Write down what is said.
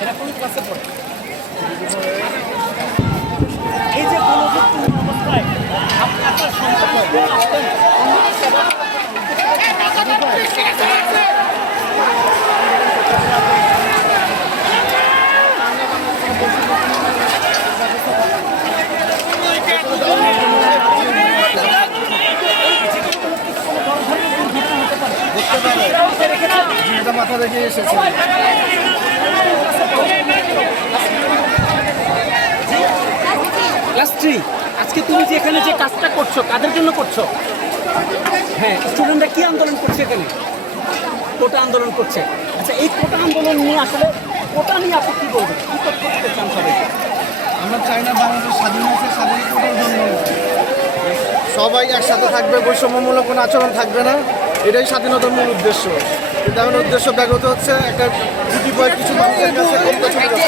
এরা কোন ক্লাসে পড়ে? এই যে গণভোটপূর্ণ অবস্থায় আপনার সন্তান আসতেন মাথা রেখে এসেছে। ক্লাস 3 আজকে তুমি যে এখানে যে কাজটা করছো কাদের জন্য করছো? হ্যাঁ, স্টুডেন্টরা কি আন্দোলন করছে এখানে? কোটা আন্দোলন করছে। আচ্ছা, এই কোটা আন্দোলন নিয়ে আসলে কোটা নিয়ে আপনি কি বলবেন, কি করতে চান সবাইকে? আমরা চাই না বাংলাদেশ স্বাধীন হয়েছে স্বাধীন কোটার জন্য, সবাই একসাথে থাকবে, বৈষম্যমূলক কোনো আচরণ থাকবে না, এটাই স্বাধীনতার মূল উদ্দেশ্য। কিন্তু এমন উদ্দেশ্য ব্যাগত হচ্ছে একটা গুটি বয় কিছু মানুষের কাছে